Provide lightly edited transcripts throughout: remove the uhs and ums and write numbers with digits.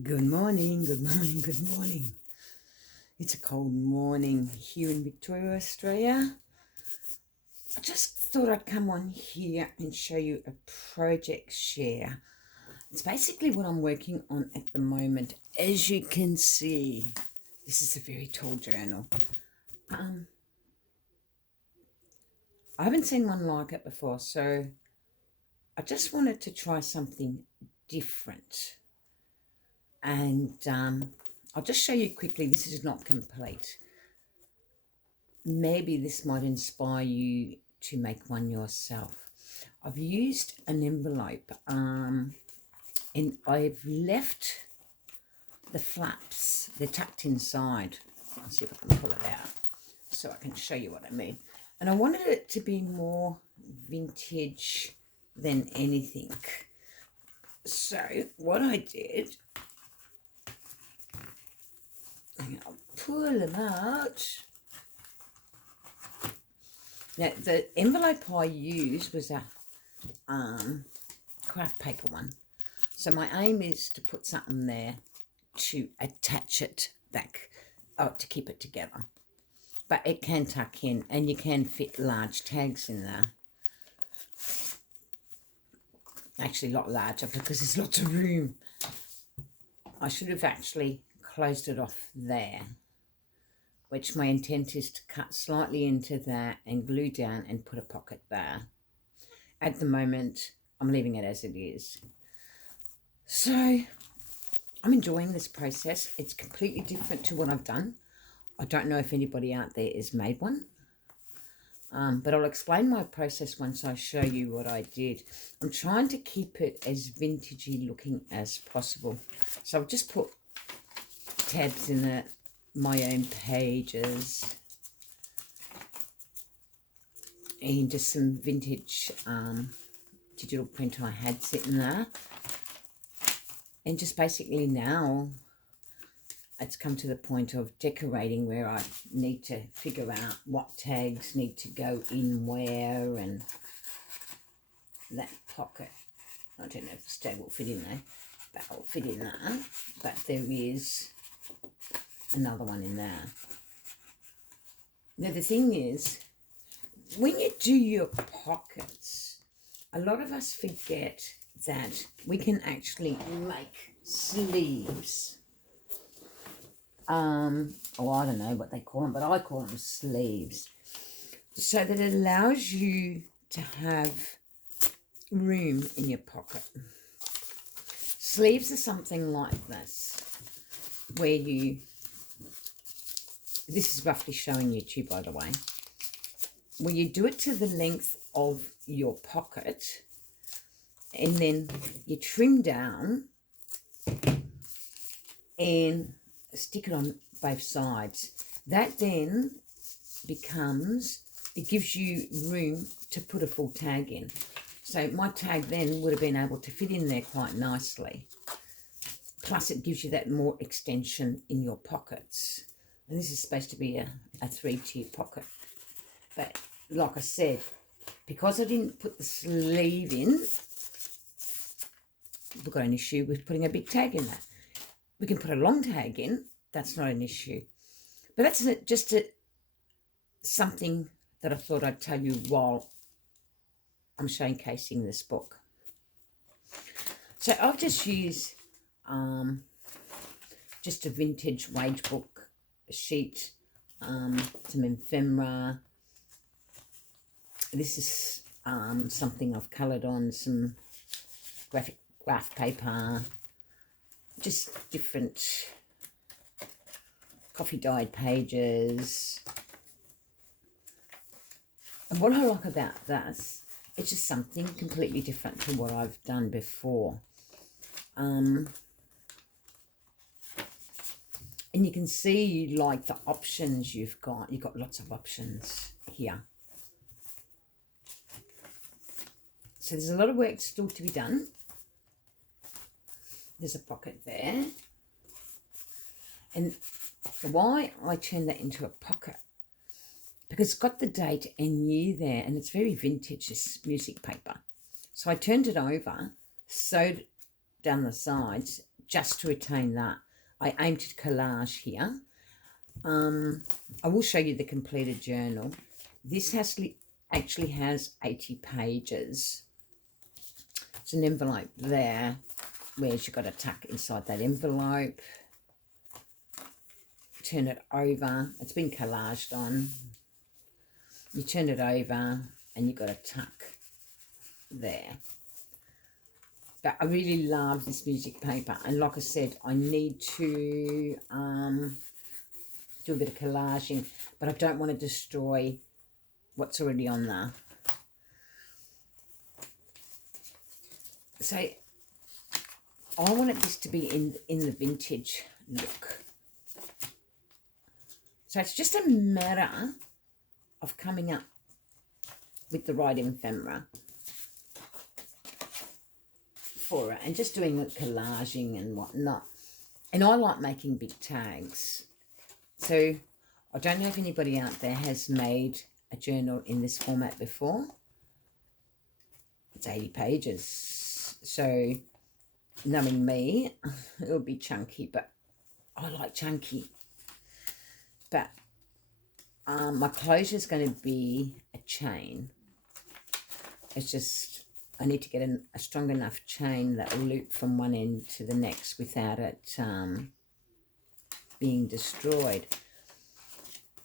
Good morning, good morning, good morning. It's a cold morning here in Victoria, Australia. I just thought I'd come on here and show you a project share. It's basically what I'm working on at the moment. As you can see, this is a very tall journal. I haven't seen one like it before, so I just wanted to try something different. And I'll just show you quickly. This is not complete. Maybe this might inspire you to make one yourself. I've used an envelope and I've left the flaps, they're tucked inside. I'll see if I can pull it out so I can show you what I mean. And I wanted it to be more vintage than anything. So what I did, I'll pull them out. Now, the envelope I used was a craft paper one. So my aim is to put something there to attach it back, to keep it together. But it can tuck in and you can fit large tags in there. Actually, a lot larger because there's lots of room. I should have actually closed it off there, which my intent is to cut slightly into that and glue down and put a pocket there. At the moment, I'm leaving it as it is. So I'm enjoying this process. It's completely different to what I've done. I don't know if anybody out there has made one, but I'll explain my process once I show you what I did. I'm trying to keep it as vintagey looking as possible. So I've just put tabs in my own pages and just some vintage digital print I had sitting there. And just basically now it's come to the point of decorating where I need to figure out what tags need to go in where, and that pocket. I don't know if this tag will fit in there. That will fit in there. But there is another one in there. Now the thing is, when you do your pockets, a lot of us forget that we can actually make sleeves. I don't know what they call them, but I call them sleeves. So that it allows you to have room in your pocket. Sleeves are something like this, where this is roughly showing you too, by the way, where you do it to the length of your pocket, and then you trim down and stick it on both sides. That then it gives you room to put a full tag in. So my tag then would have been able to fit in there quite nicely. Plus it gives you that more extension in your pockets. And this is supposed to be a 3-tier pocket. But like I said, because I didn't put the sleeve in, we've got an issue with putting a big tag in that. We can put a long tag in, that's not an issue. But that's just something that I thought I'd tell you while I'm showcasing this book. So I've just used just a vintage wage book sheet, some ephemera. This is something I've coloured on, some graph paper, just different coffee dyed pages. And what I like about this, it's just something completely different to what I've done before. And you can see like the options you've got lots of options here. So there's a lot of work still to be done. There's a pocket there. And why I turned that into a pocket, because it's got the date and year there, and it's very vintage, this music paper. So I turned it over, sewed down the sides, just to retain that. I aim to collage here. I will show you the completed journal. This actually has 80 pages. It's an envelope there, where you've got to tuck inside that envelope. Turn it over. It's been collaged on. You turn it over and you've got to tuck there. But I really love this music paper, and like I said, I need to do a bit of collaging, but I don't want to destroy what's already on there. So I wanted this to be in the vintage look. So it's just a matter of coming up with the right ephemera for it, and just doing the collaging and whatnot. And I like making big tags. So I don't know if anybody out there has made a journal in this format before. It's 80 pages. So knowing me, it'll be chunky, but I like chunky. But my closure is going to be a chain. It's just, I need to get a strong enough chain that will loop from one end to the next without it being destroyed.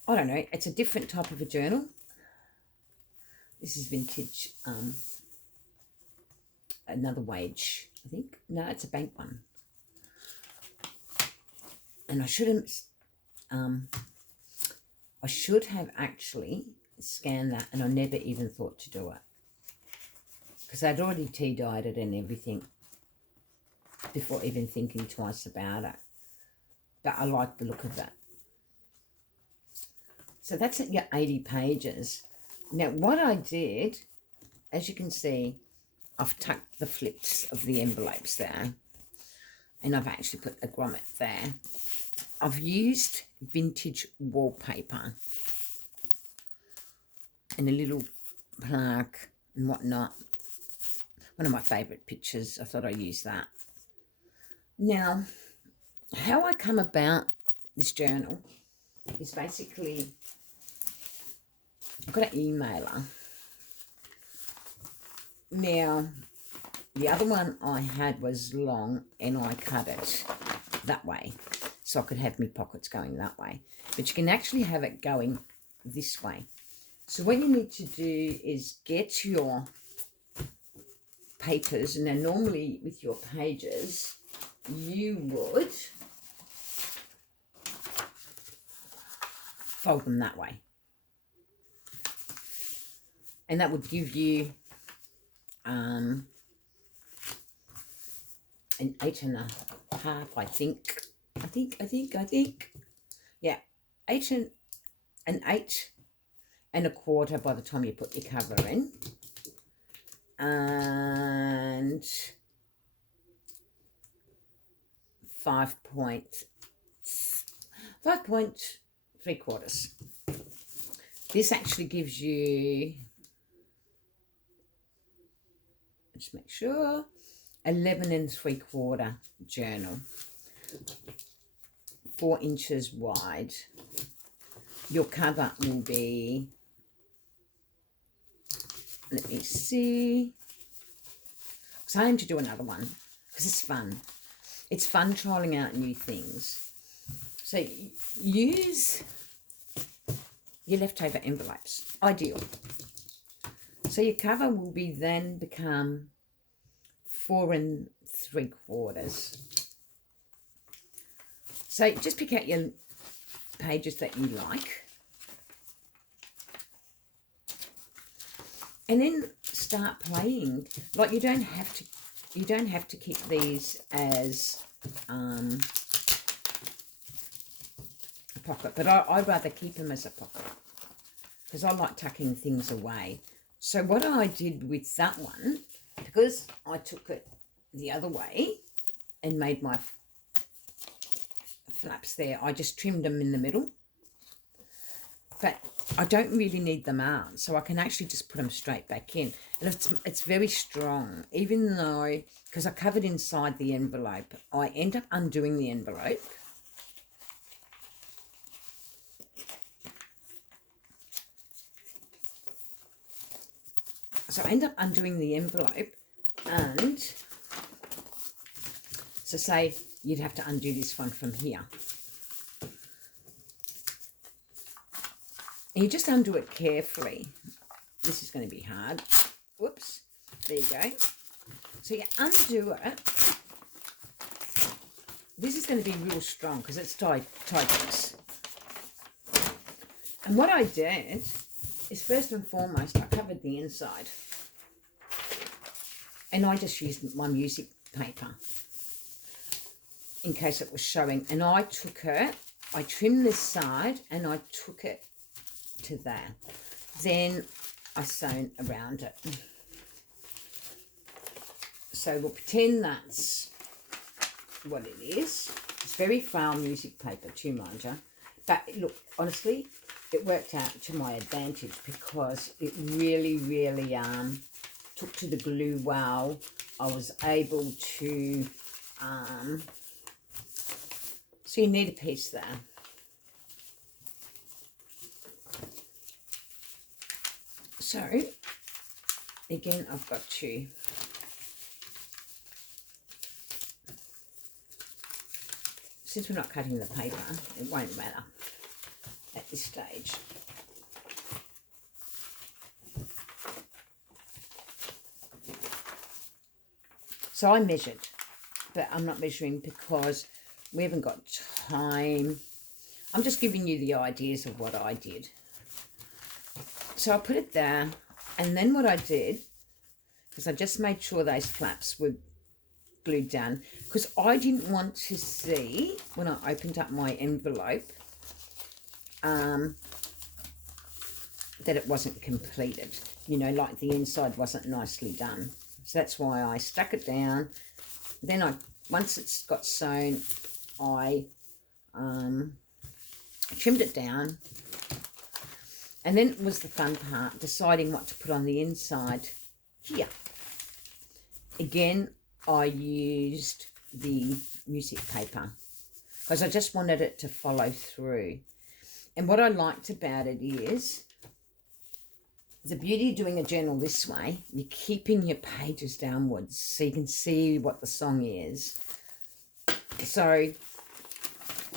I don't know, it's a different type of a journal. This is vintage, another wage, I think. No, it's a bank one. And I should have actually scanned that, and I never even thought to do it, because I'd already tea-dyed it and everything before even thinking twice about it. But I like the look of it. So that's at your 80 pages. Now, what I did, as you can see, I've tucked the flips of the envelopes there, and I've actually put a grommet there. I've used vintage wallpaper and a little plaque and whatnot. One of my favourite pictures. I thought I'd use that. Now, how I come about this journal is basically, I've got an emailer. Now, the other one I had was long, and I cut it that way so I could have my pockets going that way. But you can actually have it going this way. So what you need to do is get your papers, and then normally with your pages, you would fold them that way. And that would give you an 8.5, I think. Yeah, 8 1/4 by the time you put your cover in. And 5.75. This actually gives you, just make sure, 11 3/4 journal, 4 inches wide. Your cover will be, let me see, because I aim to do another one because it's fun. It's fun trialing out new things. So use your leftover envelopes, ideal. So your cover will be then become 4 3/4. So just pick out your pages that you like, and then start playing. Like, you don't have to keep these as a pocket, but I'd rather keep them as a pocket because I like tucking things away. So what I did with that one, because I took it the other way and made my flaps there, I just trimmed them in the middle. But I don't really need them out, so I can actually just put them straight back in. And it's very strong, even though, because I covered inside the envelope, I end up undoing the envelope. So I end up undoing the envelope, and so say you'd have to undo this one from here. And you just undo it carefully. This is going to be hard. Whoops. There you go. So you undo it. This is going to be real strong because it's Tyvek. And what I did is, first and foremost, I covered the inside. And I just used my music paper in case it was showing. And I took it, I trimmed this side and I took it to there. Then I sewn around it. So we'll pretend that's what it is. It's very frail music paper too, mind you. But look, honestly, it worked out to my advantage because it really, really took to the glue well. I was able to, so you need a piece there. So, again, I've got to since we're not cutting the paper, it won't matter at this stage. So I measured, but I'm not measuring because we haven't got time. I'm just giving you the ideas of what I did. So I put it there, and then what I did, because I just made sure those flaps were glued down, because I didn't want to see, when I opened up my envelope, that it wasn't completed. You know, like the inside wasn't nicely done. So that's why I stuck it down. Then once it's got sewn, I trimmed it down. And then it was the fun part, deciding what to put on the inside here. Again, I used the music paper because I just wanted it to follow through. And what I liked about it is, the beauty of doing a journal this way, you're keeping your pages downwards so you can see what the song is. So,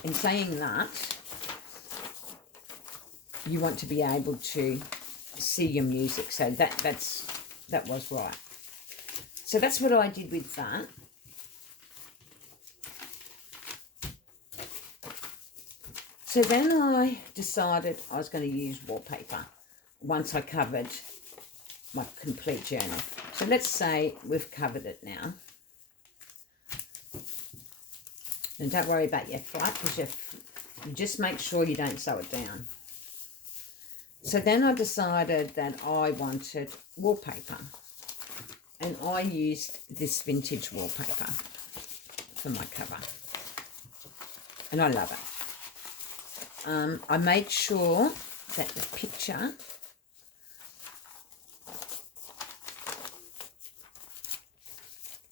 in saying that, you want to be able to see your music. So that was right. So that's what I did with that. So then I decided I was going to use wallpaper once I covered my complete journal. So let's say we've covered it now. And don't worry about your flap, because you just make sure you don't sew it down. So then I decided that I wanted wallpaper, and I used this vintage wallpaper for my cover, and I love it. I made sure that the picture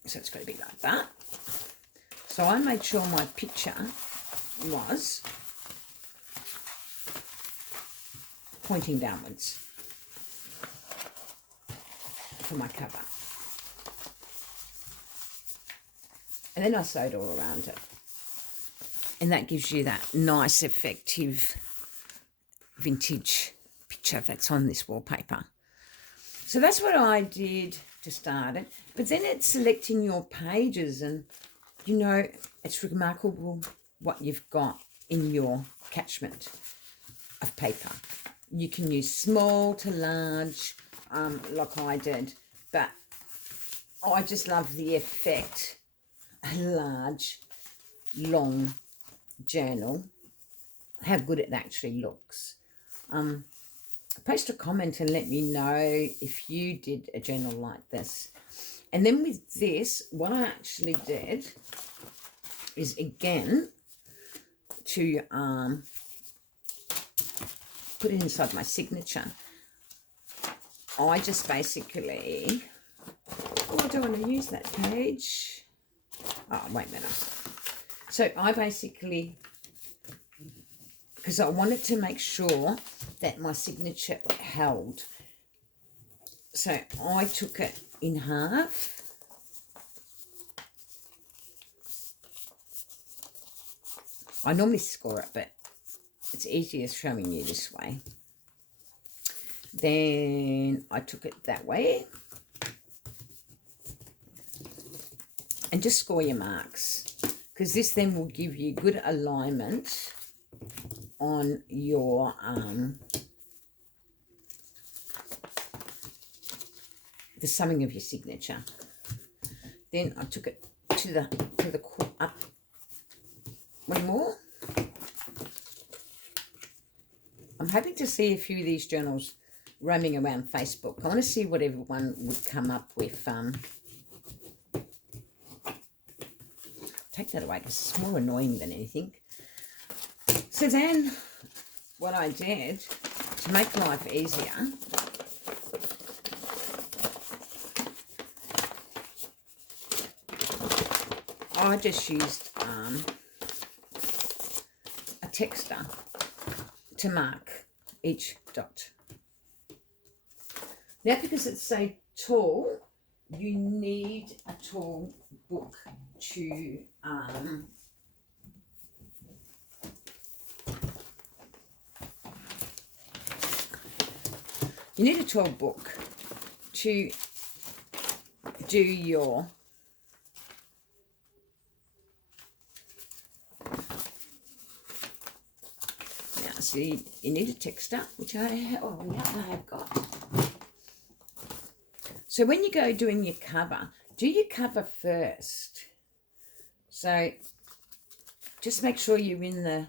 so it's got to be like that. So I made sure my picture was pointing downwards for my cover. And then I sewed all around it. And that gives you that nice, effective, vintage picture that's on this wallpaper. So that's what I did to start it. But then it's selecting your pages, and, you know, it's remarkable what you've got in your catchment of paper. You can use small to large, like I did, but I just love the effect. A large, long journal, how good it actually looks. Post a comment and let me know if you did a journal like this. And then with this, what I actually did is, again, to put it inside my signature, I just basically, I don't want to use that page. Oh, wait a minute. So I basically, because I wanted to make sure that my signature held. So I took it in half. I normally score it, but it's easier showing you this way. Then I took it that way. And just score your marks, because this then will give you good alignment on your the summing of your signature. Then I took it to the up one more. I'm hoping to see a few of these journals roaming around Facebook. I want to see what everyone would come up with. Take that away because it's more annoying than anything. So then what I did to make life easier, I just used a texter to mark each dot. Now, because it's so tall, you need a tall book to you need a tall book to do your so you need a texter, which I have got. So when you go doing your cover, do your cover first. So just make sure you're in the,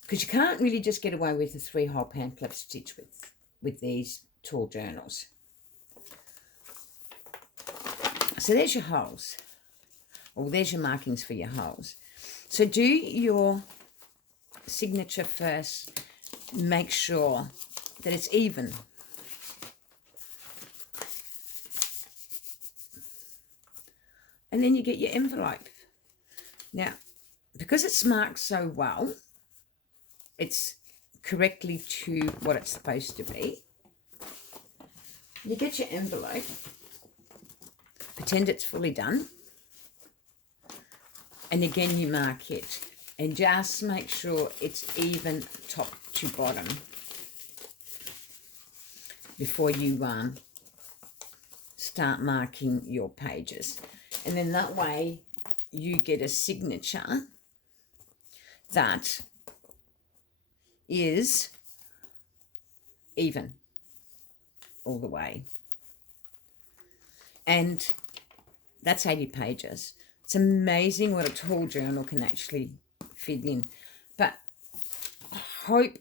because you can't really just get away with a 3-hole pamphlet stitch with these tall journals. So there's your holes, or there's your markings for your holes. So do your signature first. Make sure that it's even. And then you get your envelope. Now, because it's marked so well, it's correctly to what it's supposed to be. You get your envelope, pretend it's fully done, and again you mark it. And just make sure it's even top to bottom before you start marking your pages. And then that way you get a signature that is even all the way. And that's 80 pages. It's amazing what a tall journal can actually fit in. But I hope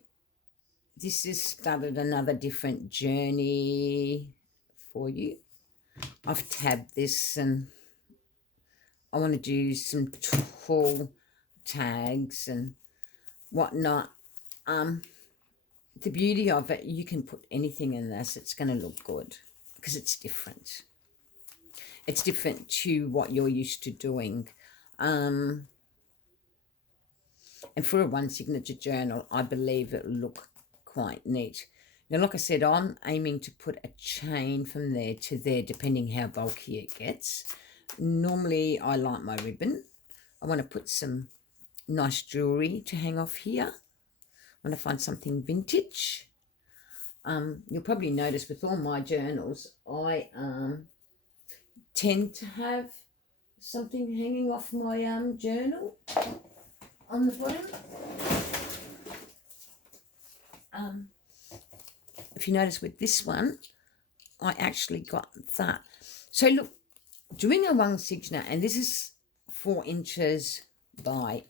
this has started another different journey for you. I've tabbed this and I want to do some tall tags and whatnot. The beauty of it, you can put anything in this. It's going to look good because it's different. It's different to what you're used to doing. And for a one signature journal, I believe it'll look quite neat. Now, like I said, I'm aiming to put a chain from there to there, depending how bulky it gets. Normally, I like my ribbon. I want to put some nice jewellery to hang off here. I want to find something vintage. You'll probably notice with all my journals, I tend to have something hanging off my journal on the bottom. If you notice with this one, I actually got that. So look, doing a one signature, and this is 4 inches by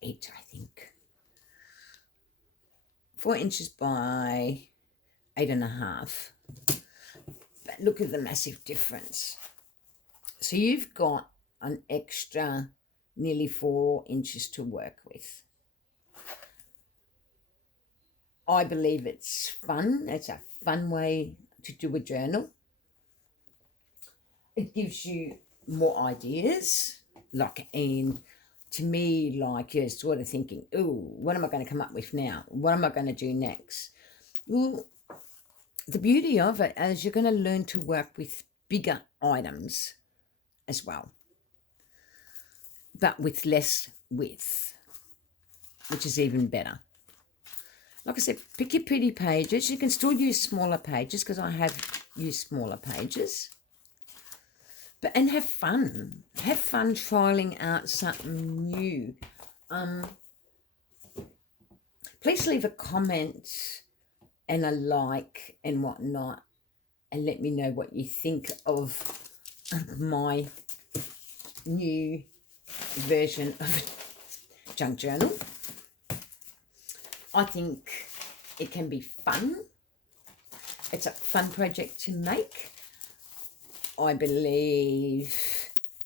8, I think. 4 inches by 8.5. But look at the massive difference. So you've got an extra nearly 4 inches to work with. I believe it's fun. It's a fun way to do a journal. It gives you more ideas, and to me, you're sort of thinking, oh, what am I going to come up with now? What am I going to do next? Well, the beauty of it is you're going to learn to work with bigger items as well, but with less width, which is even better. Like I said, pick your pretty pages. You can still use smaller pages because I have used smaller pages. And have fun. Have fun trialing out something new. Please leave a comment and a like and whatnot, and let me know what you think of my new version of junk journal. I think it can be fun. It's a fun project to make. I believe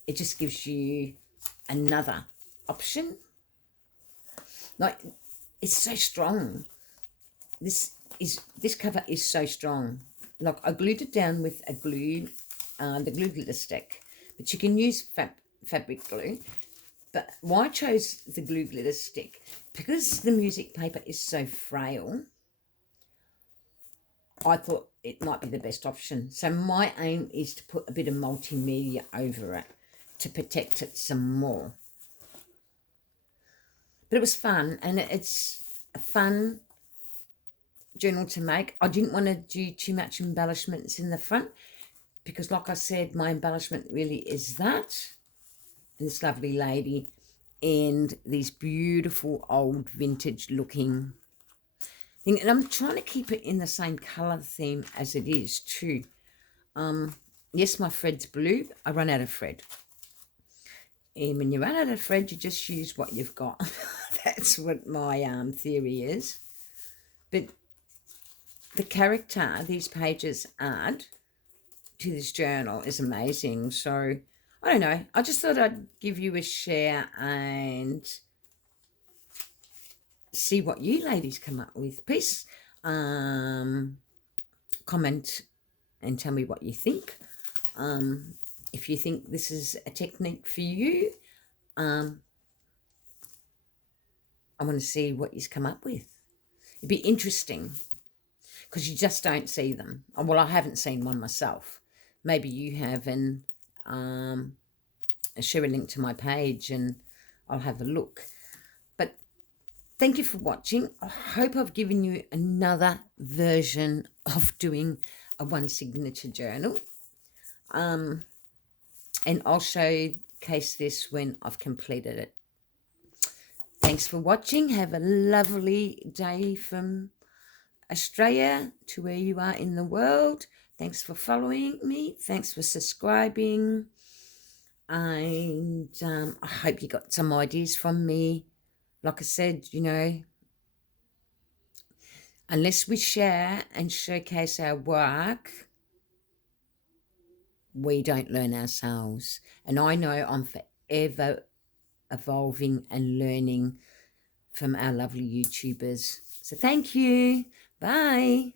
it just gives you another option. It's so strong. This cover is so strong. I glued it down with a glue, the glue glitter stick, but you can use fabric glue. But why I chose the glue glitter stick? Because the music paper is so frail, I thought it might be the best option. So my aim is to put a bit of multimedia over it to protect it some more. But it was fun, and it's a fun journal to make. I didn't want to do too much embellishments in the front because, like I said, my embellishment really is that, this lovely lady, and these beautiful old vintage looking thing. And I'm trying to keep it in the same colour theme as it is too. Yes, my thread's blue. I run out of thread. And when you run out of thread, you just use what you've got. That's what my theory is. But the character these pages add to this journal is amazing. So, I don't know. I just thought I'd give you a share and see what you ladies come up with. Please comment and tell me what you think. If you think this is a technique for you, I want to see what you've come up with. It'd be interesting because you just don't see them. Well, I haven't seen one myself. Maybe you have, and share a link to my page and I'll have a look. But thank you for watching. I hope I've given you another version of doing a one signature journal. And I'll showcase this when I've completed it. Thanks for watching. Have a lovely day from Australia to where you are in the world. Thanks for following me. Thanks for subscribing. And I hope you got some ideas from me. Like I said, unless we share and showcase our work, we don't learn ourselves. And I know I'm forever evolving and learning from our lovely YouTubers. So thank you. Bye.